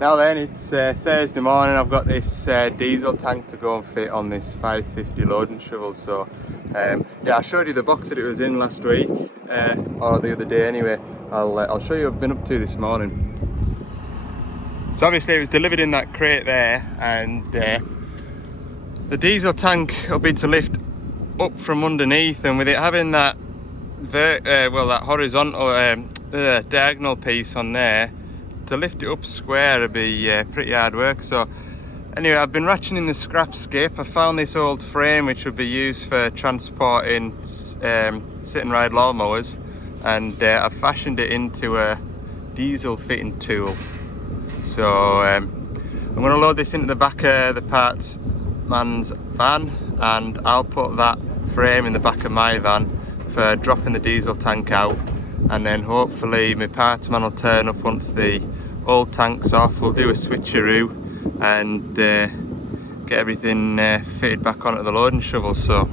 Now then, it's Thursday morning. I've got this diesel tank to go and fit on this 550 loading shovel. So yeah, I showed you the box that it was in last week, or the other day anyway. I'll show you what I've been up to this morning. So obviously it was delivered in that crate there, and the diesel tank will be to lift up from underneath, and with it having that that horizontal diagonal piece on there, to lift it up square would be pretty hard work. So anyway, I've been ratcheting the scrap skip. I found this old frame which would be used for transporting sit and ride lawnmowers, and I've fashioned it into a diesel fitting tool. So I'm going to load this into the back of the parts man's van, and I'll put that frame in the back of my van for dropping the diesel tank out, and then hopefully my parts man will turn up once the old tank's off. We'll do a switcheroo and get everything fitted back onto the loading shovel. So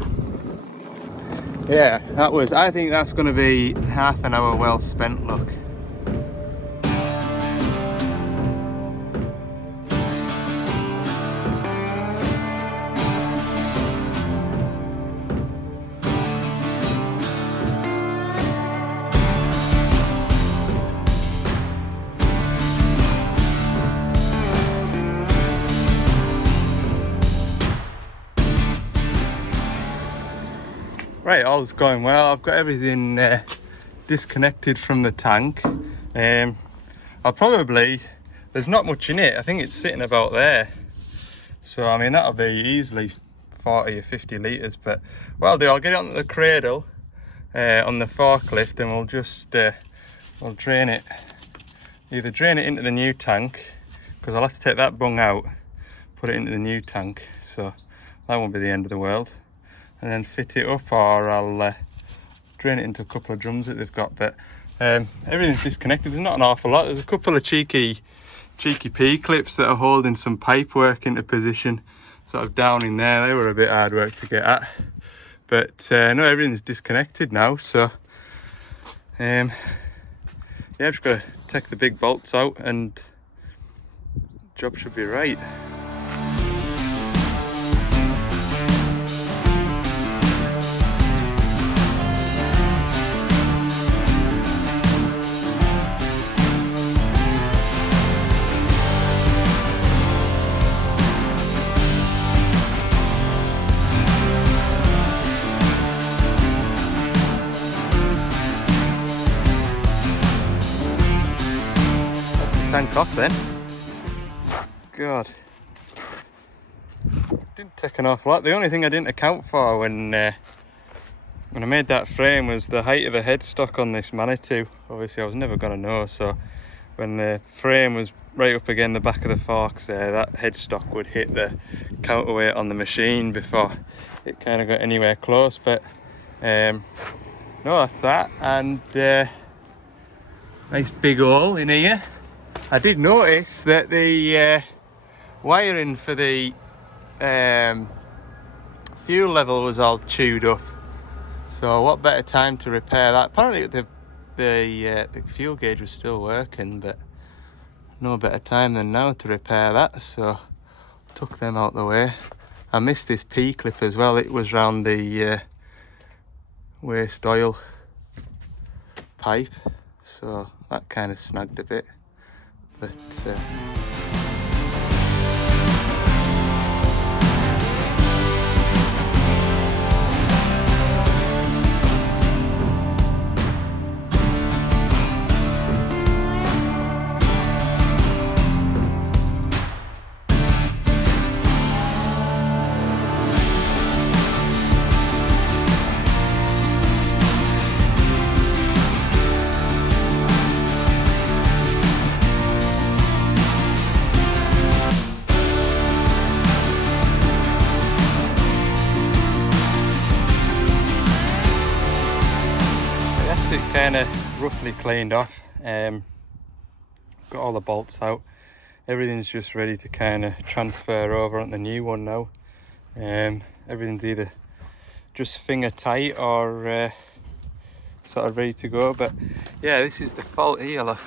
yeah, I think that's going to be half an hour well spent, look. Right, all's going well. I've got everything disconnected from the tank. There's not much in it. I think it's sitting about there. So I mean, that'll be easily 40 or 50 litres, but what I'll do, I'll get it onto the cradle on the forklift, and we'll just we'll drain it. Either drain it into the new tank, because I'll have to take that bung out, put it into the new tank, so that won't be the end of the world, and then fit it up, or I'll drain it into a couple of drums that they've got. But everything's disconnected. There's not an awful lot. There's a couple of cheeky P-clips that are holding some pipe work into position sort of down in there. They were a bit hard work to get at, but no, everything's disconnected now. So yeah, I've just got to take the big bolts out and job should be right. Tank off then. God, didn't take an awful lot. The only thing I didn't account for when I made that frame was the height of the headstock on this Manitou. Obviously I was never going to know, so when the frame was right up against the back of the forks there, that headstock would hit the counterweight on the machine before it kind of got anywhere close. But no, that's that. And nice big hole in here. I did notice that the wiring for the fuel level was all chewed up. So what better time to repair that? Apparently the fuel gauge was still working, but no better time than now to repair that. So took them out the way. I missed this P-clip as well. It was round the waste oil pipe, so that kind of snagged a bit. But it kind of roughly cleaned off. Got all the bolts out. Everything's just ready to kind of transfer over on the new one now. Everything's either just finger tight or sort of ready to go. But yeah, this is the fault here, look.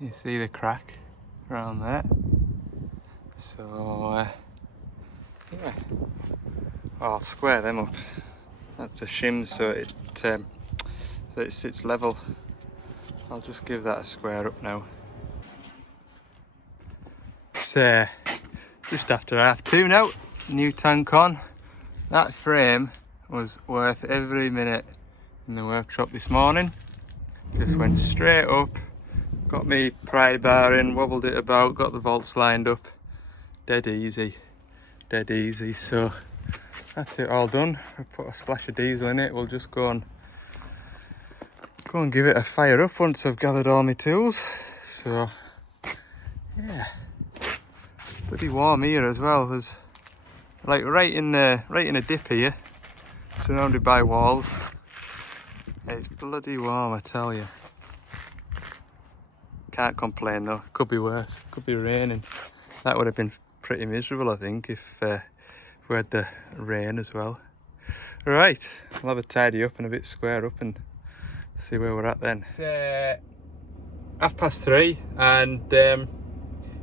You see the crack? around there. So yeah, I'll square them up. That's a shim, so it sits level. I'll just give that a square up now. It's just after 2:30 now. New tank on. That frame was worth every minute in the workshop this morning. Just went straight up, got me pry bar in, wobbled it about, got the bolts lined up. Dead easy, dead easy. So that's it all done. I put a splash of diesel in it. We'll just go and give it a fire up once I've gathered all my tools. So yeah, pretty warm here as well. There's like right in a dip here, surrounded by walls. It's bloody warm, I tell you. Can't complain though. Could be worse. Could be raining. That would have been pretty miserable, I think, if we had the rain as well. Right, I'll have a tidy up and a bit square up and see where we're at then. It's 3:30 and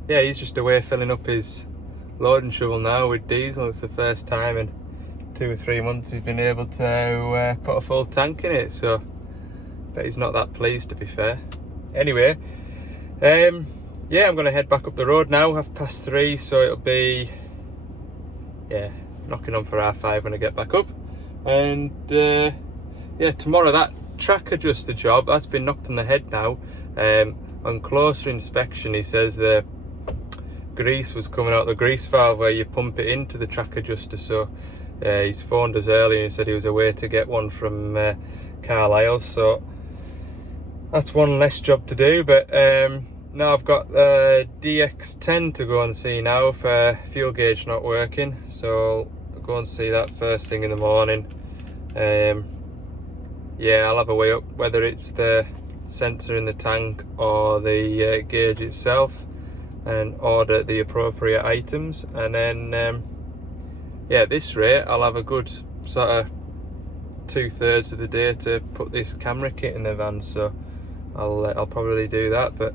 yeah, he's just away filling up his loading shovel now with diesel. It's the first time in 2 or 3 months he's been able to put a full tank in it, so bet he's not that pleased, to be fair. Anyway, yeah, I'm going to head back up the road now, 3:30, so it'll be, yeah, knocking on for 5:30 when I get back up. And yeah, tomorrow that track adjuster job, that's been knocked on the head now. On closer inspection, he says the grease was coming out the grease valve where you pump it into the track adjuster, so he's phoned us earlier and he said he was away to get one from Carlisle, so that's one less job to do. But now I've got DX10 to go and see now if fuel gauge not working, so I'll go and see that first thing in the morning. Yeah, I'll have a weigh up whether it's the sensor in the tank or the gauge itself and order the appropriate items, and then yeah, at this rate I'll have a good sort of 2/3 of the day to put this camera kit in the van, so I'll probably do that. But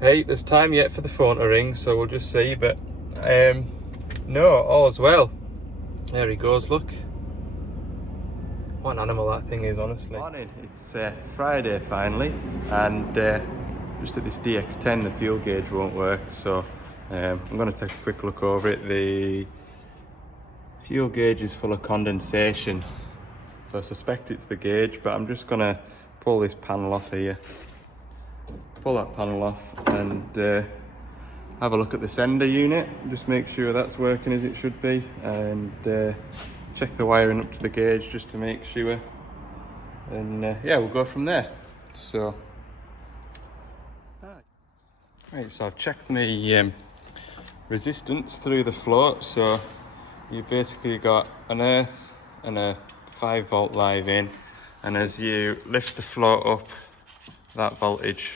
hey, there's time yet for the phone to ring, so we'll just see. But no, all's well. There he goes, look. What an animal that thing is, honestly. Morning, it's Friday finally, and just at this DX10 the fuel gauge won't work, so I'm going to take a quick look over it. The fuel gauge is full of condensation, so I suspect it's the gauge, but I'm just going to pull this panel off here. Pull that panel off and have a look at the sender unit, just make sure that's working as it should be, and check the wiring up to the gauge just to make sure, and yeah, we'll go from there. So right, so I've checked my resistance through the float. So you've basically got an earth and a 5-volt live in, and as you lift the float up, that voltage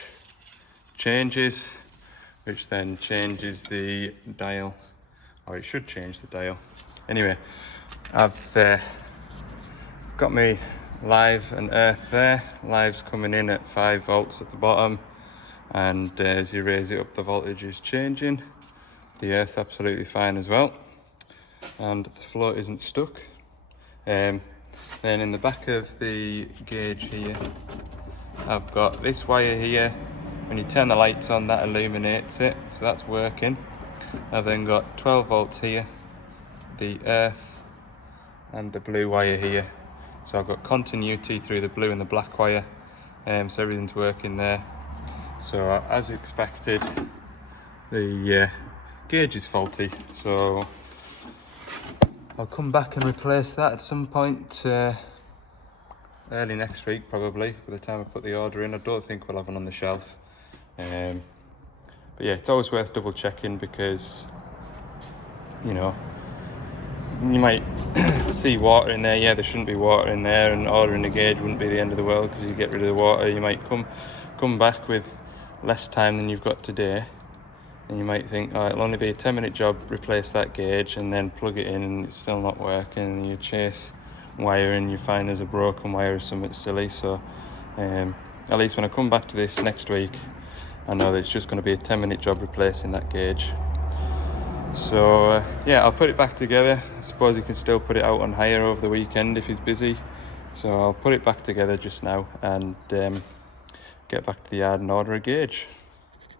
changes, which then changes the dial, or it should change the dial. Anyway, I've got me live and earth there. Live's coming in at 5 volts at the bottom, and as you raise it up, the voltage is changing. The earth's absolutely fine as well, and the float isn't stuck. Then in the back of the gauge here, I've got this wire here. When you turn the lights on, that illuminates it, so that's working. I've then got 12 volts here, the earth, and the blue wire here. So I've got continuity through the blue and the black wire, so everything's working there. So as expected, the gauge is faulty, so I'll come back and replace that at some point early next week, probably, by the time I put the order in. I don't think we'll have one on the shelf. But yeah, it's always worth double checking, because you know, you might see water in there. Yeah, there shouldn't be water in there, and ordering the gauge wouldn't be the end of the world because you get rid of the water. You might come back with less time than you've got today, and you might think, oh, it'll only be a 10-minute job, replace that gauge, and then plug it in and it's still not working, and you chase wire and you find there's a broken wire or something silly. So at least when I come back to this next week, I know that it's just going to be a 10-minute job replacing that gauge. So yeah, I'll put it back together. I suppose he can still put it out on hire over the weekend if he's busy. So I'll put it back together just now and get back to the yard and order a gauge.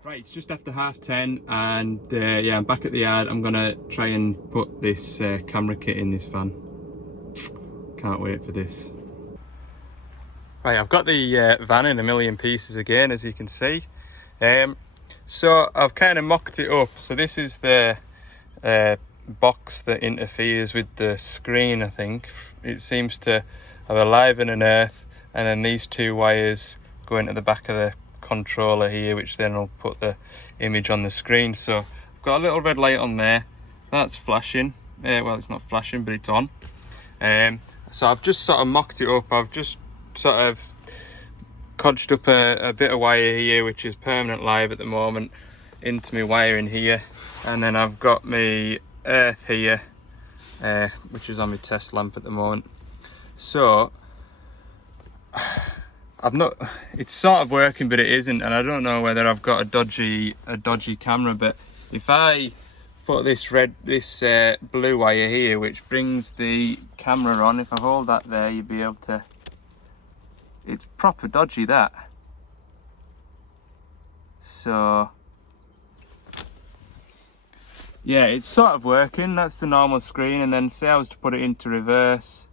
Right, it's just after 10:30 and yeah, I'm back at the yard. I'm gonna try and put this camera kit in this van. Can't wait for this. Right, I've got the van in a million pieces again, as you can see. So I've kind of mocked it up. So this is the box that interferes with the screen, I think. It seems to have a live and an earth, and then these two wires go into the back of the controller here, which then will put the image on the screen. So I've got a little red light on there. That's flashing. Well, it's not flashing, but it's on. So I've just sort of mocked it up. I've just sort of codged up a bit of wire here, which is permanent live at the moment, into my wiring here, and then I've got my earth here, which is on my test lamp at the moment. So it's sort of working, but it isn't, and I don't know whether I've got a dodgy camera. But if I put this blue wire here, which brings the camera on, if I hold that there, you'll be able to. It's proper dodgy, that. So yeah, it's sort of working. That's the normal screen, and then say I was to put it into reverse,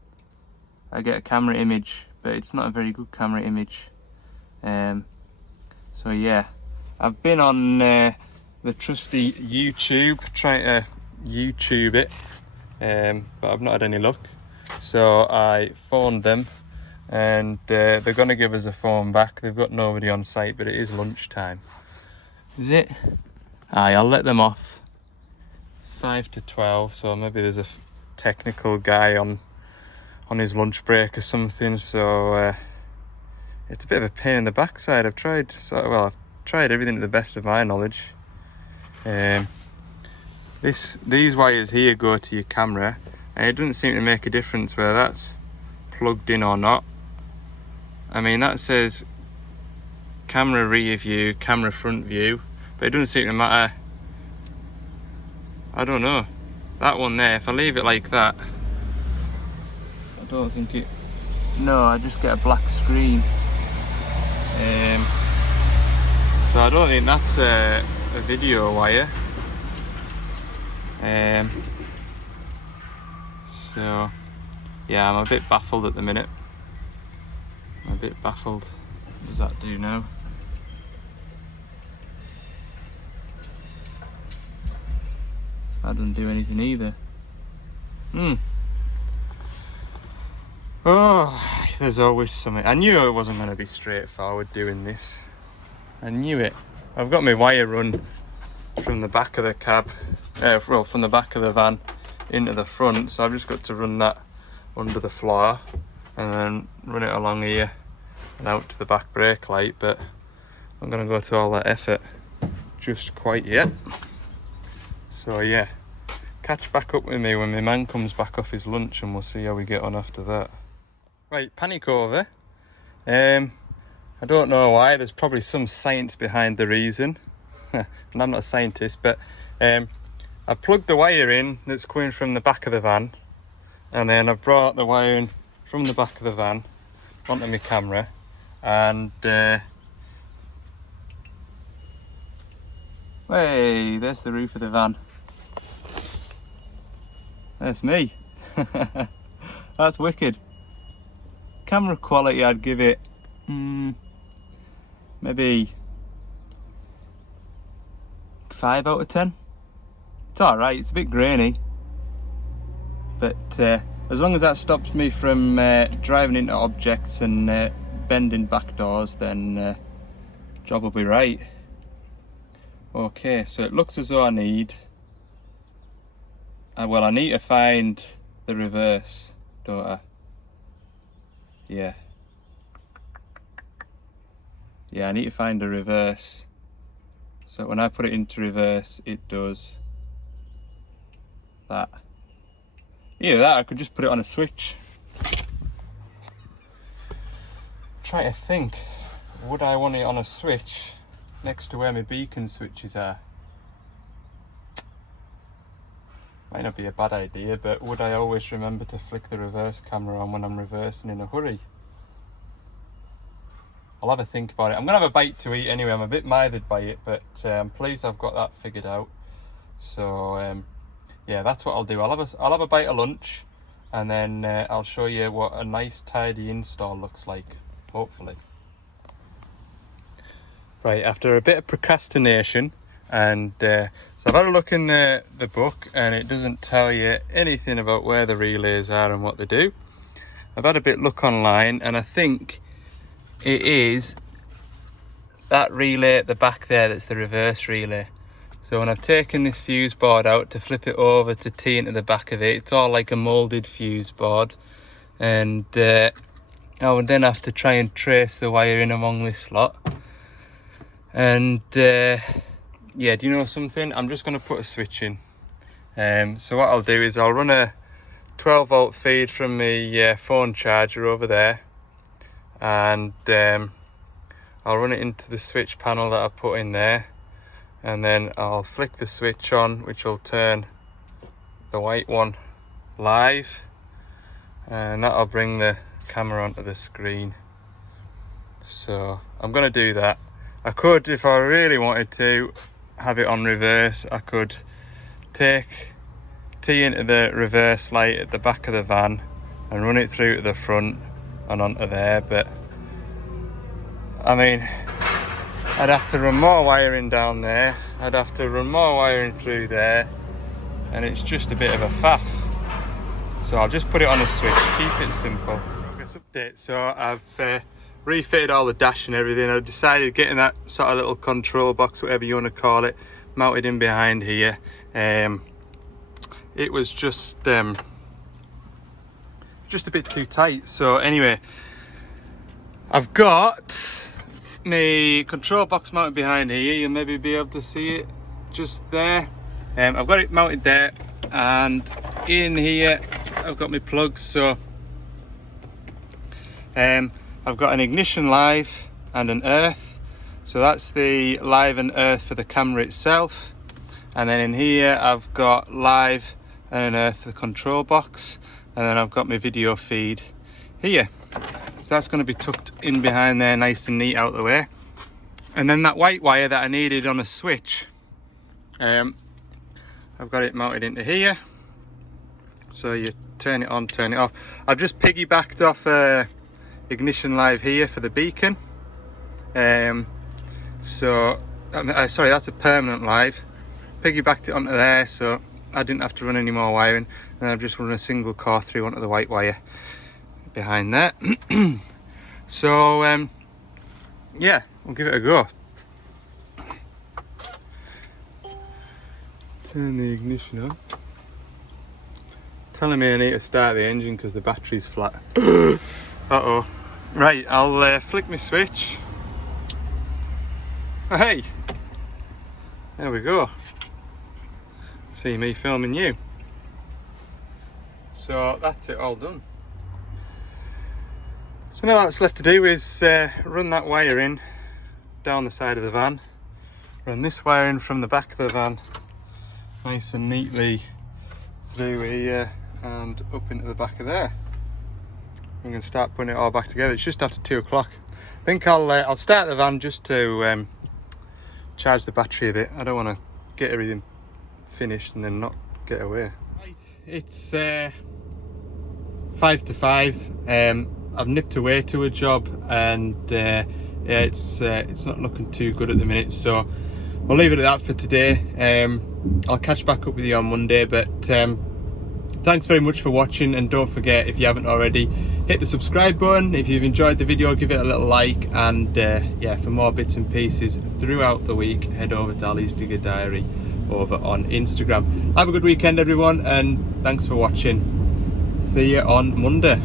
I get a camera image, but it's not a very good camera image. So yeah, I've been on the trusty YouTube trying to YouTube it, but I've not had any luck. So I phoned them, and they're going to give us a phone back. They've got nobody on site, but it is lunchtime. Is it? Aye, I'll let them off. 5 to 12, so maybe there's a technical guy on his lunch break or something. So it's a bit of a pain in the backside. I've tried everything to the best of my knowledge. These wires here go to your camera, and it doesn't seem to make a difference whether that's plugged in or not. I mean, that says camera rear view, camera front view, but it doesn't seem to matter. I don't know. That one there, if I leave it like that, I don't think it. No, I just get a black screen. So I don't think that's a video wire. So yeah, I'm a bit baffled at the minute. I'm a bit baffled. What does that do now? That doesn't do anything either. Oh, there's always something. I knew it wasn't going to be straightforward doing this. I knew it. I've got my wire run from the back of the cab, from the back of the van into the front, so I've just got to run that under the floor and then run it along here and out to the back brake light, but I'm going to go to all that effort just quite yet. So yeah, catch back up with me when my man comes back off his lunch, and we'll see how we get on after that. Right, panic over. I don't know why. There's probably some science behind the reason. And I'm not a scientist, but I plugged the wire in that's coming from the back of the van, and then I've brought the wire in from the back of the van onto my camera, and hey, there's the roof of the van. That's me. That's wicked. Camera quality, I'd give it maybe 5 out of 10. It's alright, it's a bit grainy, but as long as that stops me from driving into objects and bending back doors, then job will be right. Okay, so it looks as though I need I need to find the reverse, don't I? Yeah, I need to find a reverse. So when I put it into reverse, it does that. Either that, I could just put it on a switch. Try to think, would I want it on a switch? next to where my beacon switches are. Might not be a bad idea, but would I always remember to flick the reverse camera on when I'm reversing in a hurry? I'll have a think about it. I'm gonna have a bite to eat anyway. I'm a bit mithered by it, but I'm pleased I've got that figured out. So yeah, that's what I'll do. I'll have a bite of lunch, and then I'll show you what a nice tidy install looks like, hopefully. Right, after a bit of procrastination, and so I've had a look in the book, and it doesn't tell you anything about where the relays are and what they do. I've had a bit look online, and I think it is that relay at the back there that's the reverse relay. So when I've taken this fuse board out to flip it over to tee into the back of it, it's all like a moulded fuse board, and I would then have to try and trace the wire in among this lot. And yeah, do you know something? I'm just going to put a switch in. So what I'll do is I'll run a 12 volt feed from my phone charger over there, and I'll run it into the switch panel that I put in there, and then I'll flick the switch on, which will turn the white one live, and that'll bring the camera onto the screen. So I'm going to do that. I could, if I really wanted to, have it on reverse. I could tee into the reverse light at the back of the van and run it through to the front and onto there, but I mean, I'd have to run more wiring down there, I'd have to run more wiring through there, and it's just a bit of a faff. So I'll just put it on a switch, keep it simple. Progress update. So I've refitted all the dash and everything. I've decided getting that sort of little control box, whatever you want to call it, mounted in behind here. It was just a bit too tight. So anyway, I've got my control box mounted behind here. You'll maybe be able to see it just there. I've got it mounted there, and in here I've got my plugs. So I've got an ignition live and an earth. So that's the live and earth for the camera itself. And then in here I've got live and an earth for the control box. And then I've got my video feed here. So that's going to be tucked in behind there, nice and neat out the way. And then that white wire that I needed on a switch, I've got it mounted into here. So you turn it on, turn it off. I've just piggybacked off ignition live here for the beacon. Sorry, that's a permanent live. Piggybacked it onto there, so I didn't have to run any more wiring, and I've just run a single core through onto the white wire behind there. So yeah, we'll give it a go. Turn the ignition on. It's telling me I need to start the engine because the battery's flat. Uh-oh. Right, I'll flick my switch. Oh, hey, there we go. See me filming you. So that's it, all done. So now all that's left to do is run that wire in down the side of the van, run this wire in from the back of the van nice and neatly through here and up into the back of there. I'm going to start putting it all back together. It's just after 2 o'clock. I think I'll start the van just to charge the battery a bit. I don't want to get everything finished and then not get away. Right, it's 5 to 5. I've nipped away to a job, and yeah, it's not looking too good at the minute, so we'll leave it at that for today. I'll catch back up with you on Monday, but thanks very much for watching, and don't forget, if you haven't already, hit the subscribe button. If you've enjoyed the video, give it a little like, and yeah, for more bits and pieces throughout the week, head over to Ali's Digger Diary over on Instagram. Have a good weekend, everyone, and thanks for watching. See you on Monday.